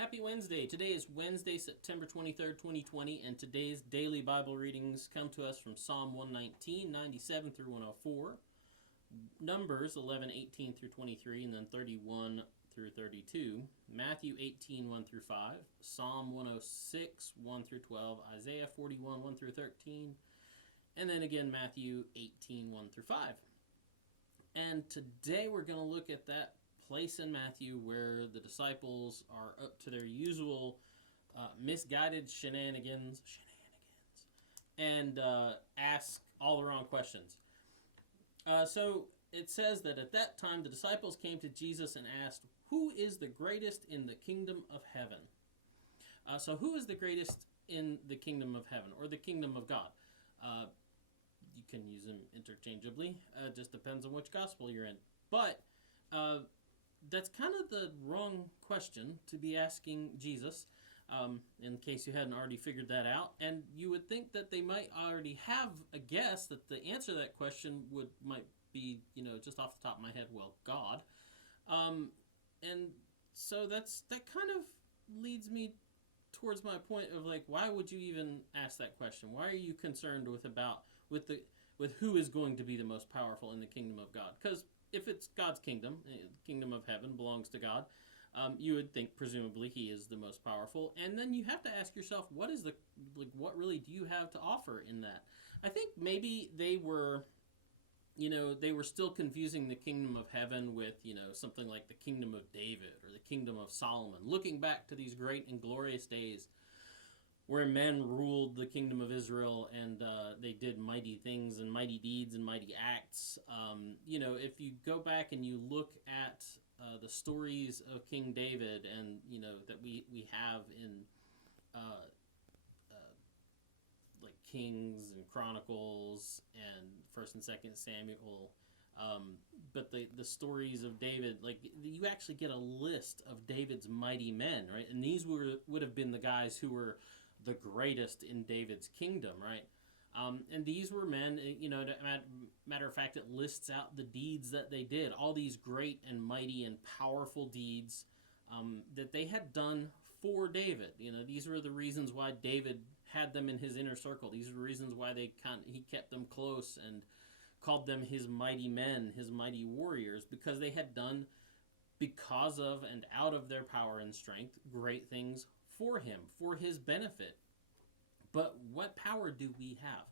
Happy Wednesday. Today is Wednesday, September 23rd, 2020, and today's daily Bible readings come to us from Psalm 119, 97 through 104, Numbers 11, 18 through 23, and then 31 through 32, Matthew 18, 1 through 5, Psalm 106, 1 through 12, Isaiah 41, 1 through 13, and then again Matthew 18, 1 through 5. And today we're going to look at that place in Matthew where the disciples are up to their usual misguided shenanigans, and ask all the wrong questions. So it says that at that time the disciples came to Jesus and asked, "Who is the greatest in the kingdom of heaven?" So who is the greatest in the kingdom of heaven, or the kingdom of God? You can use them interchangeably. Just depends on which gospel you're in. But that's kind of the wrong question to be asking Jesus, in case you hadn't already figured that out. And you would think that they might already have a guess that the answer to that question might be, just off the top of my head, well, God. And so that kind of leads me towards my point of, like, why would you even ask that question? Why are you concerned with who is going to be the most powerful in the kingdom of God? Because if it's God's kingdom, the kingdom of heaven belongs to God, you would think presumably He is the most powerful. And then you have to ask yourself, what really do you have to offer in that? I think maybe they were still confusing the kingdom of heaven with, something like the kingdom of David or the kingdom of Solomon, looking back to these great and glorious days where men ruled the kingdom of Israel, and they did mighty things and mighty deeds and mighty acts. If you go back and you look at the stories of King David, and that we have in like Kings and Chronicles and First and Second Samuel, but the stories of David, like, you actually get a list of David's mighty men, right? And these would have been the guys who were the greatest in David's kingdom, right? And these were men, matter of fact, it lists out the deeds that they did, all these great and mighty and powerful deeds that they had done for David. These were the reasons why David had them in his inner circle. These are the reasons why he kept them close and called them his mighty men, his mighty warriors, because they had done, because of and out of their power and strength, great things for him, for his benefit. But what power do we have?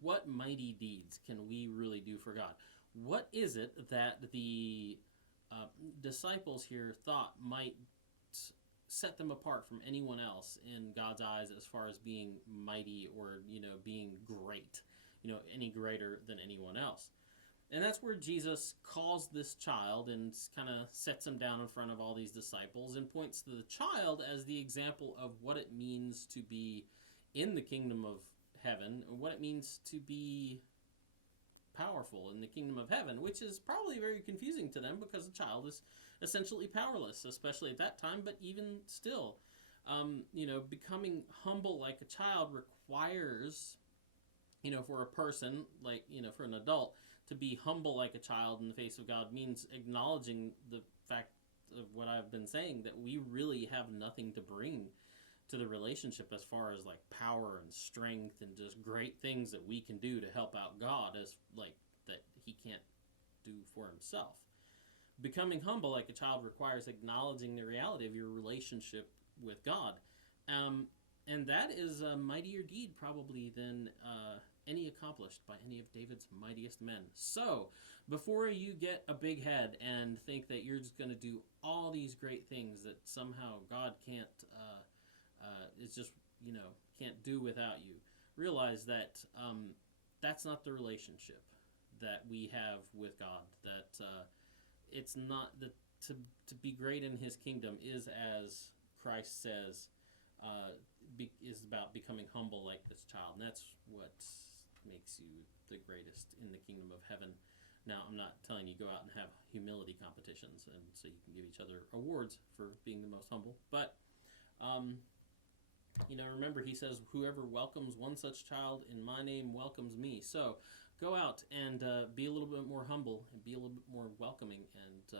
What mighty deeds can we really do for God? What is it that the disciples here thought might set them apart from anyone else in God's eyes as far as being mighty or, being great, any greater than anyone else? And that's where Jesus calls this child and kind of sets him down in front of all these disciples and points to the child as the example of what it means to be in the kingdom of heaven, and what it means to be powerful in the kingdom of heaven, which is probably very confusing to them because the child is essentially powerless, especially at that time, but even still. Becoming humble like a child requires, for a person, like, for an adult, to be humble like a child in the face of God means acknowledging the fact of what I've been saying, that we really have nothing to bring to the relationship as far as, like, power and strength and just great things that we can do to help out God, as, like, that He can't do for Himself. Becoming humble like a child requires acknowledging the reality of your relationship with God. And that is a mightier deed probably than any accomplished by any of David's mightiest men. So, before you get a big head and think that you're just going to do all these great things that somehow God can't can't do without you, realize that that's not the relationship that we have with God. That it's not that to be great in His kingdom is, as Christ says, is about becoming humble like this child, and that's what makes you the greatest in the kingdom of heaven. Now, I'm not telling you go out and have humility competitions, and so you can give each other awards for being the most humble, but remember, He says, "Whoever welcomes one such child in my name welcomes me." So go out and be a little bit more humble and be a little bit more welcoming, and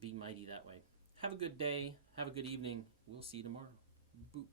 be mighty that way. Have a good day. Have a good evening. We'll see you tomorrow. Boop.